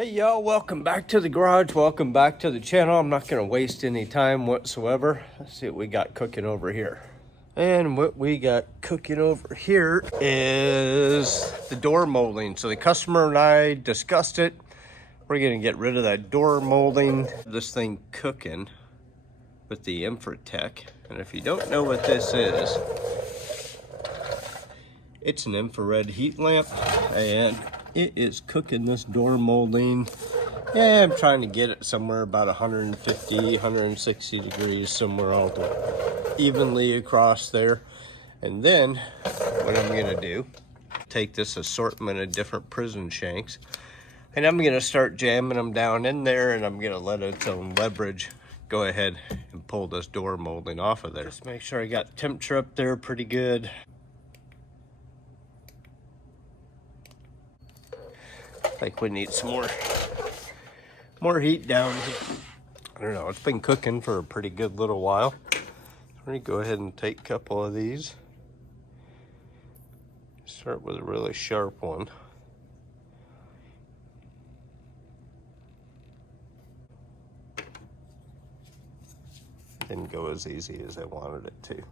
Hey y'all, welcome back to the garage, welcome back to the channel. I'm not gonna waste any time whatsoever. Let's see what we got cooking over here. And what we got cooking over here is the door molding. So the customer and I discussed it. We're gonna get rid of that door molding. This thing cooking with the Infratech. And if you don't know what this is, it's an infrared heat lamp, and it is cooking this door molding. Yeah, I'm trying to get it somewhere about 150, 160 degrees, somewhere all evenly across there. And then what I'm gonna do, take this assortment of different prison shanks, and I'm gonna start jamming them down in there, and I'm gonna let its own leverage go ahead and pull this door molding off of there. Just make sure I got temperature up there pretty good. I think we need some more heat down here. I don't know, it's been cooking for a pretty good little while. I'm gonna go ahead and take a couple of these. Start with a really sharp one. Didn't go as easy as I wanted it to.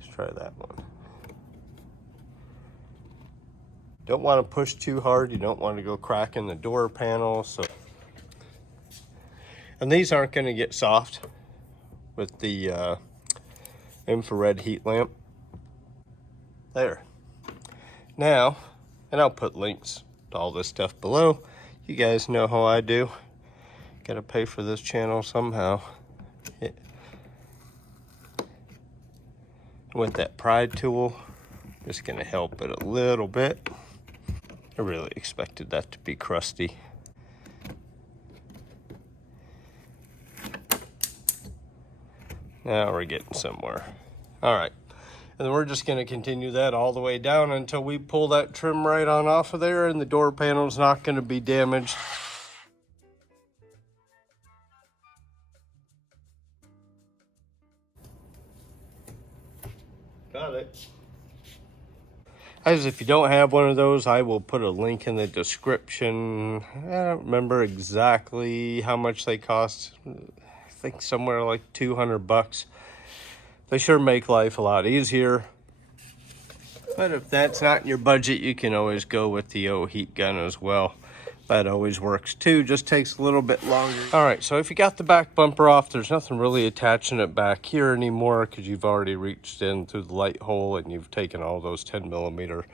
Let's try that one. Don't want to push too hard. You don't want to go cracking the door panel. And these aren't going to get soft with the infrared heat lamp. There. Now, and I'll put links to all this stuff below. You guys know how I do. Gotta pay for this channel somehow. With that pride tool, just gonna help it a little bit. I really expected that to be crusty. Now we're getting somewhere. All right, and then we're just gonna continue that all the way down until we pull that trim right on off of there, and the door panel's not gonna be damaged. Got it. As if you don't have one of those, I will put a link in the description. I don't remember exactly how much they cost. I think somewhere like 200 bucks. They sure make life a lot easier. But if that's not in your budget, you can always go with the heat gun as well. That always works too, just takes a little bit longer. All right, so if you got the back bumper off, there's nothing really attaching it back here anymore because you've already reached in through the light hole and you've taken all those 10mm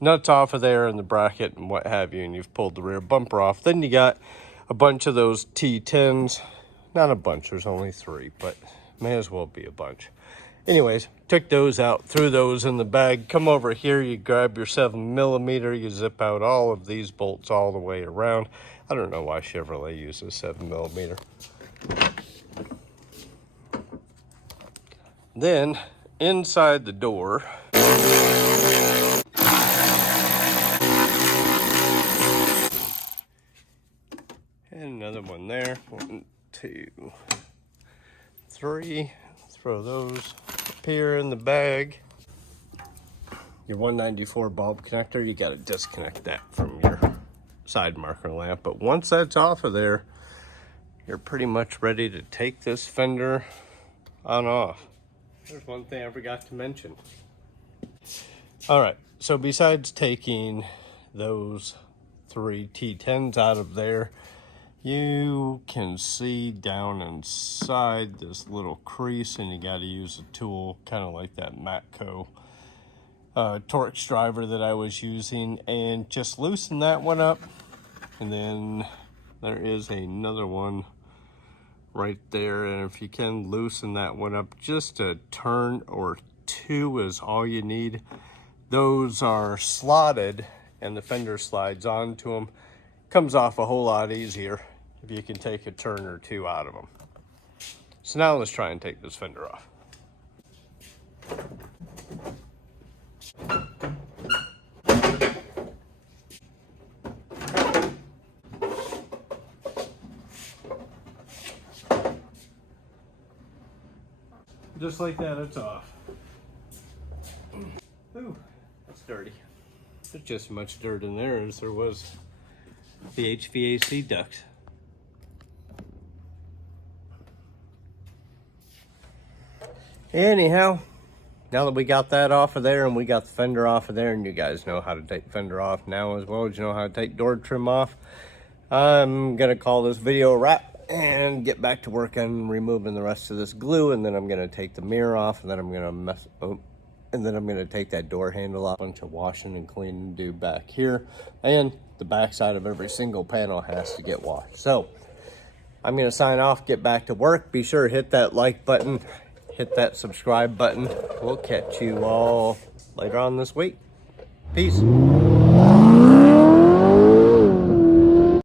nuts off of there and the bracket and what have you, and you've pulled the rear bumper off. Then you got a bunch of those T10s. Not a bunch, there's only 3, but may as well be a bunch. Anyways, took those out, threw those in the bag. Come over here, you grab your 7mm, you zip out all of these bolts all the way around. I don't know why Chevrolet uses 7mm. Then, inside the door, and another one there. 1, 2, 3. Throw those up here in the bag. Your 194 bulb connector, you got to disconnect that from your side marker lamp. But once that's off of there, you're pretty much ready to take this fender on off. There's one thing I forgot to mention. All right, so besides taking those 3 T10s out of there, you can see down inside this little crease, and you got to use a tool kind of like that Matco Torx driver that I was using, and just loosen that one up. And then there is another one right there, and if you can loosen that one up, just a turn or 2 is all you need. Those are slotted and the fender slides onto them. Comes off a whole lot easier if you can take a turn or 2 out of them. So now let's try and take this fender off. Just like that, it's off. Ooh, that's dirty. There's just as much dirt in there as there was the HVAC ducts. Anyhow, now that we got that off of there and we got the fender off of there, and you guys know how to take fender off now as well as you know how to take door trim off, I'm gonna call this video a wrap and get back to work on removing the rest of this glue, and then I'm gonna take the mirror off, and then I'm gonna take that door handle off. A bunch of washing and cleaning to do back here, and the back side of every single panel has to get washed. So I'm gonna sign off, get back to work. Be sure to hit that like button, hit that subscribe button. We'll catch you all later on this week. Peace.